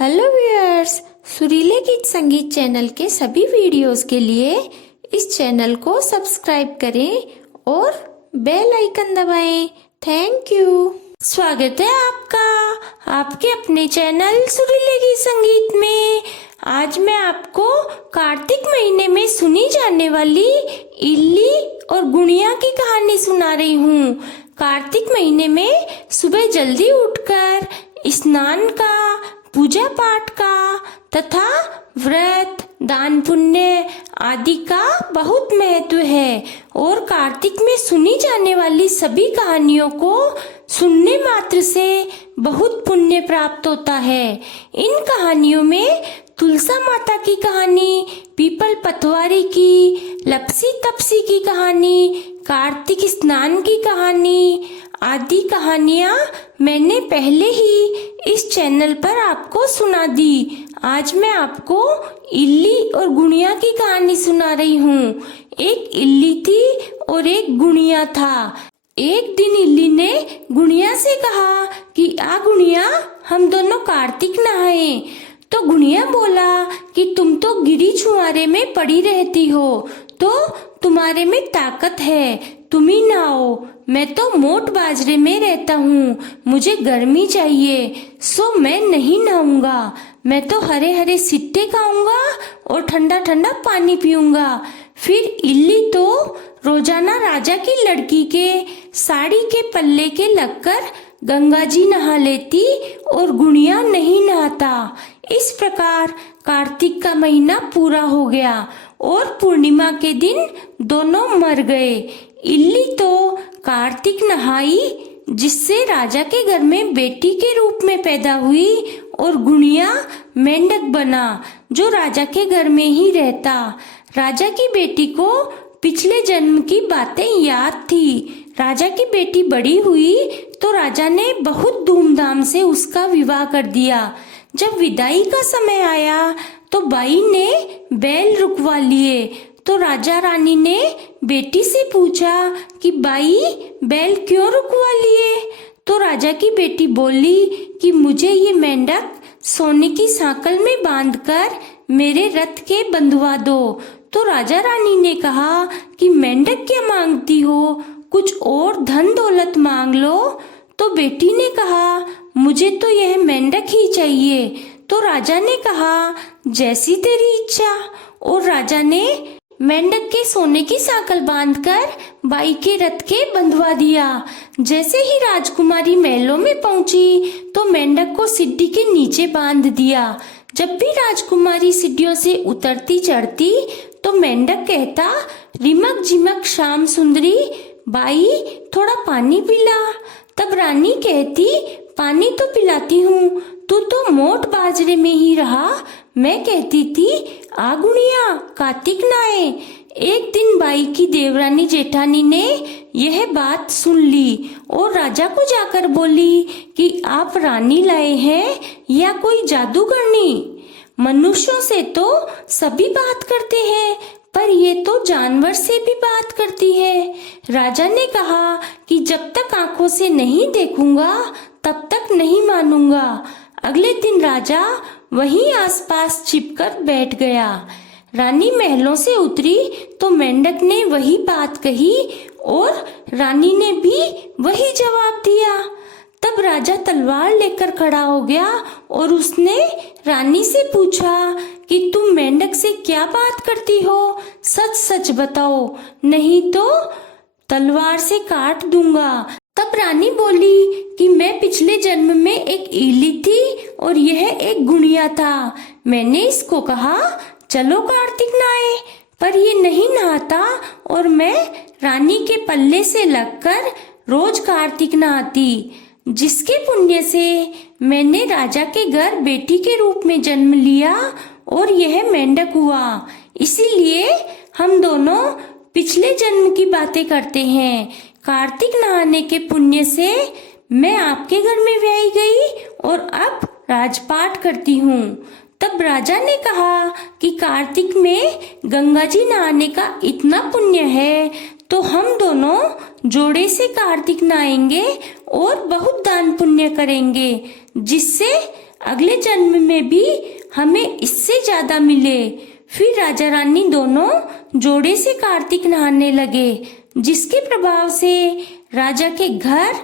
Hello viewers, सुरीले गीत संगीत channel के सभी वीडियोस के लिए इस चैनल को सब्सक्राइब करें और बेल आइकन दबाएं। Thank you. स्वागत है आपका आपके अपने चैनल सुरीले गीत संगीत में। आज मैं आपको कार्तिक महीने में सुनी जाने वाली इल्ली और गुड़िया की कहानी सुना रही हूँ। कार्तिक महीने में सुबह जल्दी उठकर स्नान का, पूजा पाठ का तथा व्रत, दान पुण्य आदि का बहुत महत्व है और कार्तिक में सुनी जाने वाली सभी कहानियों को सुनने मात्र से बहुत पुण्य प्राप्त होता है। इन कहानियों में तुलसा माता की कहानी, पीपल पतवारी की, लपसी तपसी की कहानी, कार्तिक स्नान की कहानी आदि कहानियाँ मैंने पहले ही इस चैनल पर आपको सुना दी। आज मैं आपको इल्ली और गुड़िया की कहानी सुना रही हूँ। एक इल्ली थी और एक गुड़िया था। एक दिन इल्ली ने गुड़िया से कहा कि आ गुड़िया, हम दोनों कार्तिक नहाए। तो गुड़िया बोला कि तुम तो गिरी छुआरे में पड़ी रहती हो, तो तुम्हारे में ताकत है, तुम ही नहाओ। मैं तो मोट बाजरे में रहता हूँ, मुझे गर्मी चाहिए, सो मैं नहीं नहाऊंगा। मैं तो हरे हरे सिट्टे खाऊंगा और ठंडा ठंडा पानी पीऊंगा। फिर इल्ली तो रोजाना राजा की लड़की के साड़ी के पल्ले के लगकर गंगा जी नहा लेती और गुड़िया नहीं नहाता। इस प्रकार कार्तिक का महीना पूरा हो गया और पूर्णिमा के दिन दोनों मर गए। इल्ली तो कार्तिक नहाई, जिससे राजा के घर में बेटी के रूप में पैदा हुई, और गुड़िया मेंढक बना जो राजा के घर में ही रहता। राजा की बेटी को पिछले जन्म की बातें याद थी। राजा की बेटी बड़ी हुई तो राजा ने बहुत धूमधाम से उसका विवाह कर दिया। जब विदाई का समय आया तो बाई ने बैल रुकवा लिए। तो राजा रानी ने बेटी से पूछा कि बाई, बैल क्यों रुकवा लिए? तो राजा की बेटी बोली कि मुझे ये मेंढक सोने की सांकल में बांधकर मेरे रथ के बंधवा दो। तो राजा रानी ने कहा कि मेंढक क्या मांगती हो, कुछ और धन दौलत मांग लो। तो बेटी ने कहा मुझे तो यह मेंढक ही चाहिए। तो राजा ने कहा जैसी तेरी इच्छा, और राजा ने मेंढक के सोने की सांकल बांधकर बाई के रथ के बंधवा दिया। जैसे ही राजकुमारी महलों में पहुंची तो मेंढक को सीढ़ी के नीचे बांध दिया। जब भी राजकुमारी सीढ़ियों से उतरती चढ़ती तो मेंढक कहता, रिमक झिमक श्याम सुंदरी, बाई थोड़ा पानी पिला। तब रानी कहती, पानी तो पिलाती हूँ, तू तो मोट बाजरे में ही रहा। मैं कहती थी आ गुड़िया, कार्तिक नहाए। एक दिन बाई की देवरानी जेठानी ने यह बात सुन ली और राजा को जाकर बोली कि आप रानी लाए हैं या कोई जादूगरनी? मनुष्यों से तो सभी बात करते हैं, पर ये तो जानवर से भी बात करती है। राजा ने कहा कि जब तक आंखों से नहीं देखूंगा तब तक नहीं मानूंगा। अगले दिन राजा वहीं आसपास छिपकर बैठ गया। रानी महलों से उतरी तो मेंढक ने वही बात कही और रानी ने भी वही जवाब दिया। तब राजा तलवार लेकर खड़ा हो गया और उसने रानी से पूछा कि तुम मेंढक से क्या बात करती हो, सच सच बताओ, नहीं तो तलवार से काट दूंगा। तब रानी बोली कि मैं पिछले जन्म में एक इल्ली थी और यह एक गुड़िया था। मैंने इसको कहा चलो कार्तिक नहाए, पर ये नहीं नहाता और मैं रानी के पल्ले से लगकर रोज कार्तिक नहाती, जिसके पुण्य से मैंने राजा के घर बेटी के रूप में जन्म लिया और यह मेंढक हुआ। इसीलिए हम दोनों पिछले जन्म की बातें करते हैं। कार्तिक नहाने के पुण्य से मैं आपके घर में ब्याही गई और अब राजपाट करती हूँ। तब राजा ने कहा कि कार्तिक में गंगा जी नहाने का इतना पुण्य है तो हम दोनों जोड़े से कार्तिक नहाएंगे और बहुत दान पुण्य करेंगे, जिससे अगले जन्म में भी हमें इससे ज्यादा मिले। फिर राजा रानी दोनों जोड़े से कार्तिक नहाने लगे, जिसके प्रभाव से राजा के घर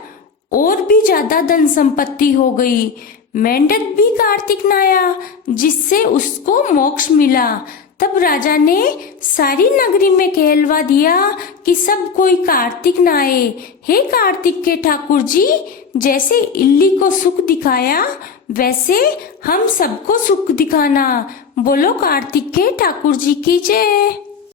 और भी ज्यादा धन संपत्ति हो गई। मेंढक भी कार्तिक नहाया, जिससे उसको मोक्ष मिला। तब राजा ने सारी नगरी में कहलवा दिया कि सब कोई कार्तिक नहाए। हे कार्तिक के ठाकुर जी, जैसे इल्ली को सुख दिखाया वैसे हम सबको सुख दिखाना। बोलो कार्तिक के ठाकुर जी की जय।